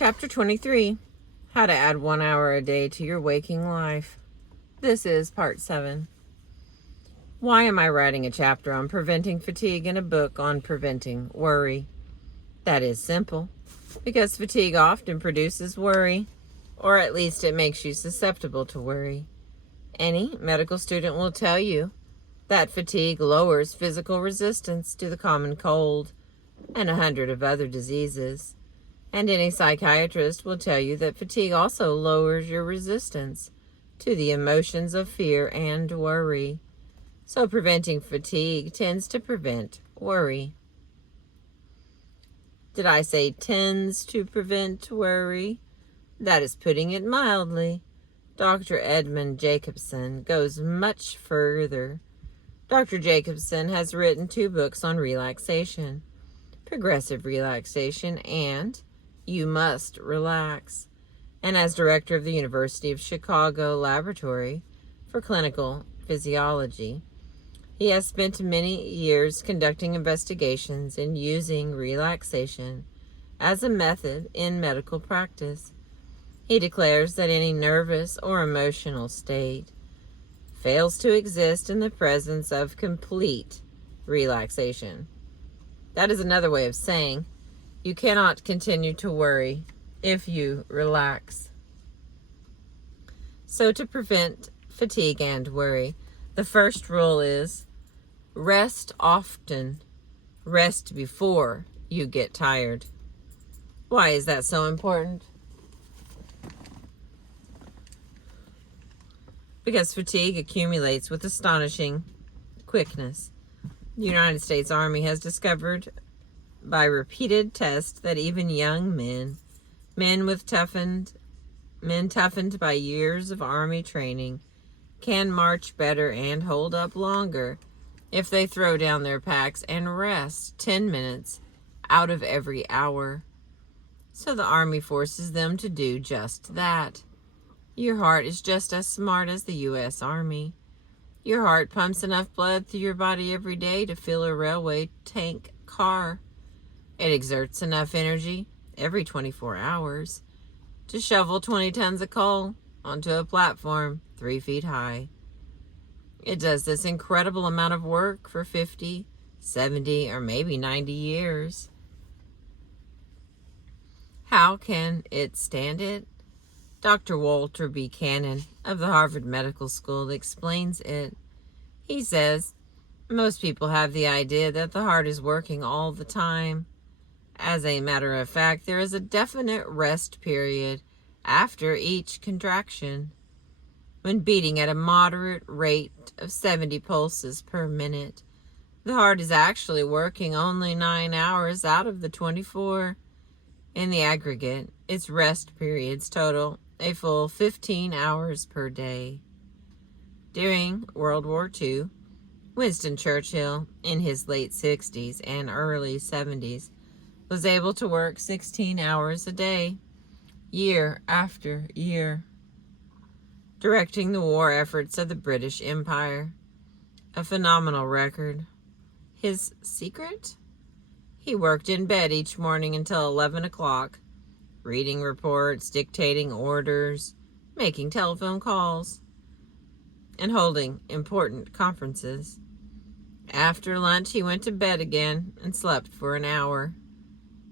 Chapter 23, How to Add 1 Hour a Day to Your Waking Life. This is Part 7. Why am I writing a chapter on preventing fatigue and a book on preventing worry? That is simple, because fatigue often produces worry, or at least it makes you susceptible to worry. Any medical student will tell you that fatigue lowers physical resistance to the common cold and 100 of other diseases. And any psychiatrist will tell you that fatigue also lowers your resistance to the emotions of fear and worry. So preventing fatigue tends to prevent worry. Did I say tends to prevent worry? That is putting it mildly. Dr. Edmund Jacobson goes much further. Dr. Jacobson has written 2 books on relaxation, Progressive Relaxation and You Must Relax, and as director of the University of Chicago Laboratory for Clinical Physiology. He has spent many years conducting investigations and using relaxation as a method in medical practice. He declares that any nervous or emotional state fails to exist in the presence of complete relaxation. That is another way of saying you cannot continue to worry if you relax. So to prevent fatigue and worry, the first rule is rest often. Rest before you get tired. Why is that so important? Because fatigue accumulates with astonishing quickness. The United States Army has discovered by repeated tests that even young men toughened by years of Army training, can march better and hold up longer if they throw down their packs and rest 10 minutes out of every hour. So the Army forces them to do just that. Your heart is just as smart as the U.S. Army. Your heart pumps enough blood through your body every day to fill a railway tank car. It exerts enough energy every 24 hours to shovel 20 tons of coal onto a platform 3 feet high. It does this incredible amount of work for 50, 70, or maybe 90 years. How can it stand it? Dr. Walter B. Cannon of the Harvard Medical School explains it. He says, most people have the idea that the heart is working all the time. As a matter of fact, there is a definite rest period after each contraction. When beating at a moderate rate of 70 pulses per minute, the heart is actually working only 9 hours out of the 24. In the aggregate, its rest periods total a full 15 hours per day. During World War II, Winston Churchill, in his late 60s and early 70s, was able to work 16 hours a day, year after year, directing the war efforts of the British Empire. A phenomenal record. His secret? He worked in bed each morning until 11 o'clock, reading reports, dictating orders, making telephone calls, and holding important conferences. After lunch, he went to bed again and slept for an hour.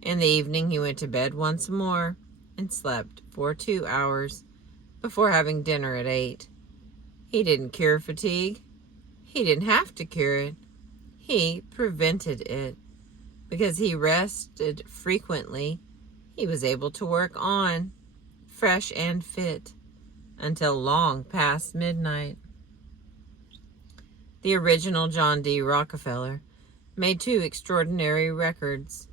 In the evening, he went to bed once more and slept for 2 hours before having dinner at 8. He didn't cure fatigue. He didn't have to cure it. He prevented it. Because he rested frequently, he was able to work on, fresh and fit, until long past midnight. The original John D. Rockefeller made 2 extraordinary records.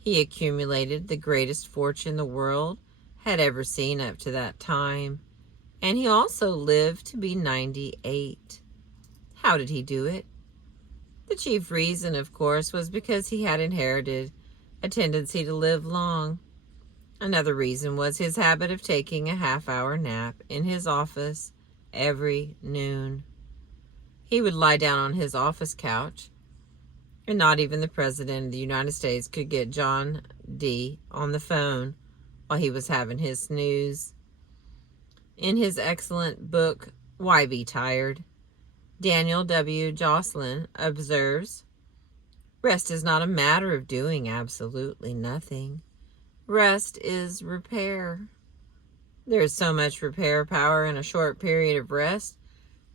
He accumulated the greatest fortune the world had ever seen up to that time, and he also lived to be 98. How did he do it? The chief reason, of course, was because he had inherited a tendency to live long. Another reason was his habit of taking a half-hour nap in his office every noon. He would lie down on his office couch, and not even the President of the United States could get John D. on the phone while he was having his snooze. In his excellent book, Why Be Tired?, Daniel W. Joslin observes, "Rest is not a matter of doing absolutely nothing. Rest is repair. There is so much repair power in a short period of rest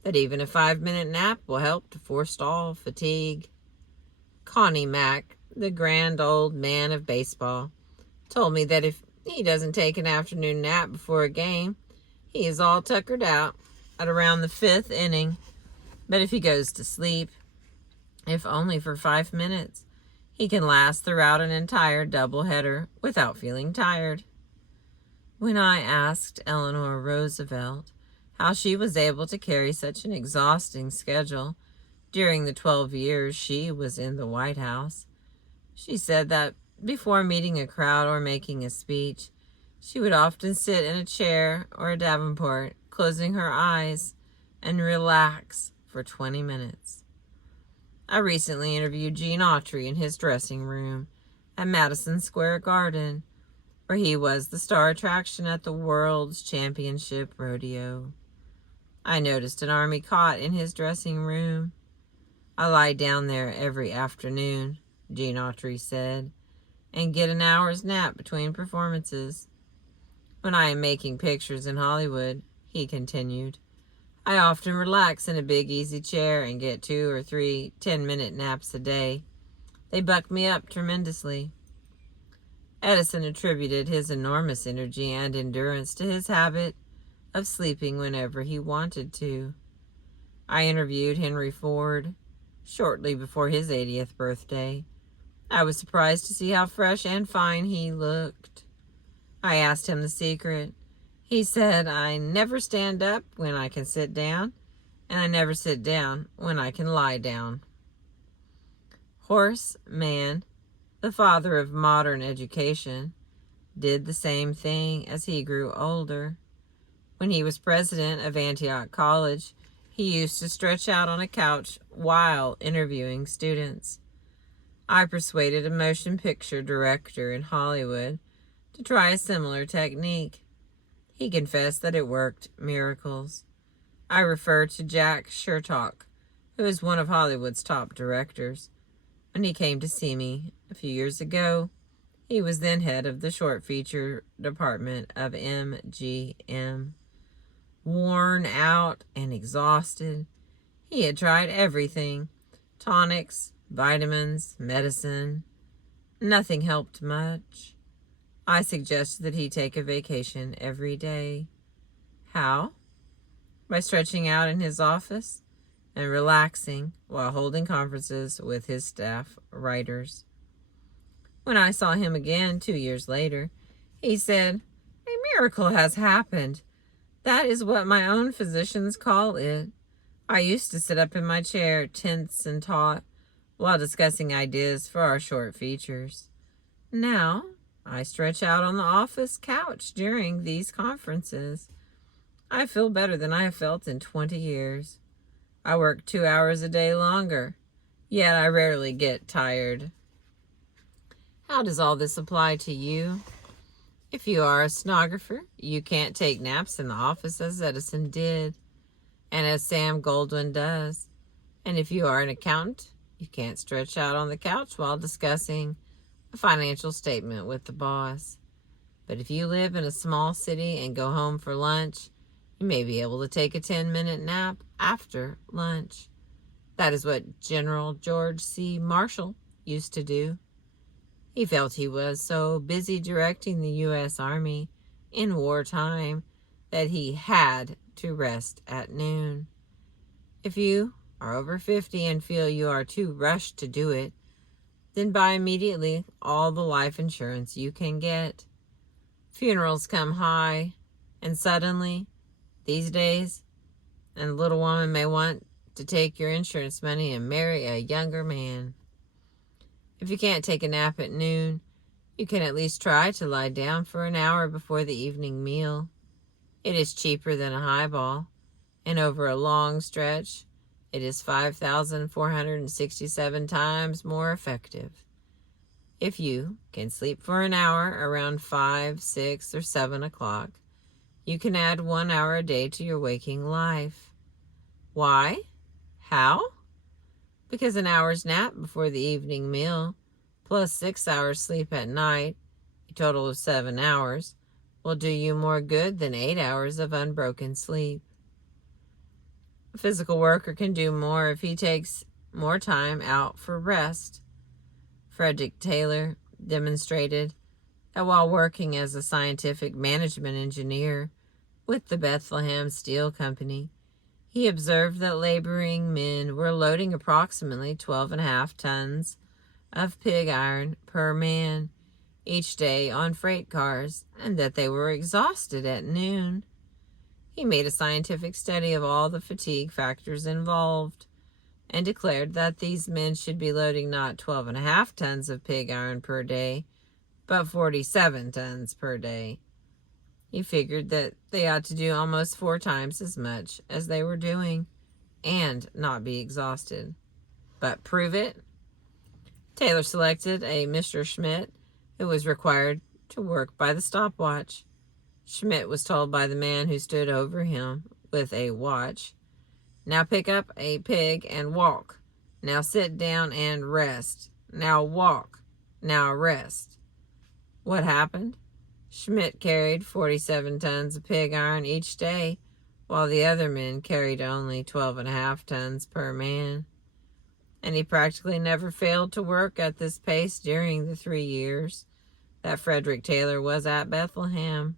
that even a 5-minute nap will help to forestall fatigue." Connie Mack, the grand old man of baseball, told me that if he doesn't take an afternoon nap before a game, he is all tuckered out at around the 5th inning. But if he goes to sleep, if only for 5 minutes, he can last throughout an entire doubleheader without feeling tired. When I asked Eleanor Roosevelt how she was able to carry such an exhausting schedule during the 12 years she was in the White House, she said that before meeting a crowd or making a speech, she would often sit in a chair or a davenport, closing her eyes, and relax for 20 minutes. I recently interviewed Gene Autry in his dressing room at Madison Square Garden, where he was the star attraction at the World's Championship Rodeo. I noticed an army cot in his dressing room. "I lie down there every afternoon," Gene Autry said, "and get an hour's nap between performances. When I am making pictures in Hollywood," he continued, "I often relax in a big easy chair and get 2 or 3 10-minute naps a day. They buck me up tremendously." Edison attributed his enormous energy and endurance to his habit of sleeping whenever he wanted to. I interviewed Henry Ford shortly before his 80th birthday. I was surprised to see how fresh and fine he looked. I asked him the secret. He said, "I never stand up when I can sit down, and I never sit down when I can lie down." Horace Mann, the father of modern education, did the same thing as he grew older. When he was president of Antioch College, he used to stretch out on a couch while interviewing students. I persuaded a motion picture director in Hollywood to try a similar technique. He confessed that it worked miracles. I refer to Jack Chertok, who is one of Hollywood's top directors. When he came to see me a few years ago, he was then head of the short feature department of MGM. Worn out and exhausted, he had tried everything: tonics, vitamins, medicine. Nothing helped much. I suggested that he take a vacation every day. How? By stretching out in his office and relaxing while holding conferences with his staff writers. When I saw him again 2 years later, he said, "A miracle has happened. That is what my own physicians call it. I used to sit up in my chair, tense and taut, while discussing ideas for our short features. Now, I stretch out on the office couch during these conferences. I feel better than I have felt in 20 years. I work 2 hours a day longer, yet I rarely get tired." How does all this apply to you? If you are a stenographer, you can't take naps in the office as Edison did, and as Sam Goldwyn does. And if you are an accountant, you can't stretch out on the couch while discussing a financial statement with the boss. But if you live in a small city and go home for lunch, you may be able to take a 10-minute nap after lunch. That is what General George C. Marshall used to do. He felt he was so busy directing the U.S. Army in wartime that he had to rest at noon. If you are over 50 and feel you are too rushed to do it, then buy immediately all the life insurance you can get. Funerals come high and suddenly these days, and the little woman may want to take your insurance money and marry a younger man. If you can't take a nap at noon, you can at least try to lie down for an hour before the evening meal. It is cheaper than a highball, and over a long stretch, it is 5,467 times more effective. If you can sleep for an hour around 5, 6, or 7 o'clock, you can add 1 hour a day to your waking life. Why? How? Because an hour's nap before the evening meal, plus 6 hours sleep at night, a total of 7 hours, will do you more good than 8 hours of unbroken sleep. A physical worker can do more if he takes more time out for rest. Frederick Taylor demonstrated that while working as a scientific management engineer with the Bethlehem Steel Company, he observed that laboring men were loading approximately 12.5 tons of pig iron per man each day on freight cars, and that they were exhausted at noon. He made a scientific study of all the fatigue factors involved and declared that these men should be loading not 12.5 tons of pig iron per day, but 47 tons per day. He figured that they ought to do almost 4 times as much as they were doing and not be exhausted. But prove it? Taylor selected a Mr. Schmidt who was required to work by the stopwatch. Schmidt was told by the man who stood over him with a watch, "Now pick up a pig and walk. Now sit down and rest. Now walk. Now rest." What happened? Schmidt carried 47 tons of pig iron each day, while the other men carried only 12.5 tons per man. And he practically never failed to work at this pace during the 3 years that Frederick Taylor was at Bethlehem.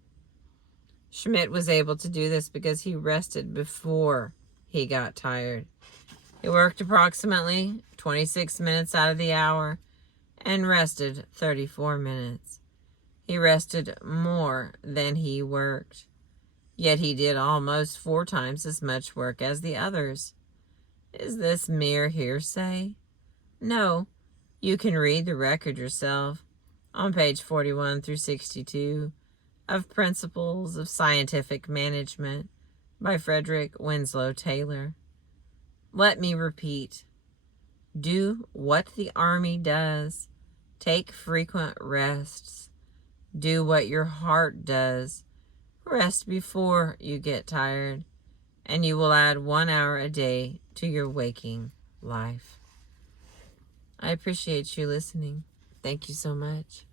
Schmidt was able to do this because he rested before he got tired. He worked approximately 26 minutes out of the hour and rested 34 minutes. He rested more than he worked, yet he did almost 4 times as much work as the others. Is this mere hearsay? No, you can read the record yourself on page 41 through 62 of Principles of Scientific Management by Frederick Winslow Taylor. Let me repeat. Do what the Army does. Take frequent rests. Do what your heart does. Rest before you get tired, and you will add 1 hour a day to your waking life. I appreciate you listening. Thank you so much.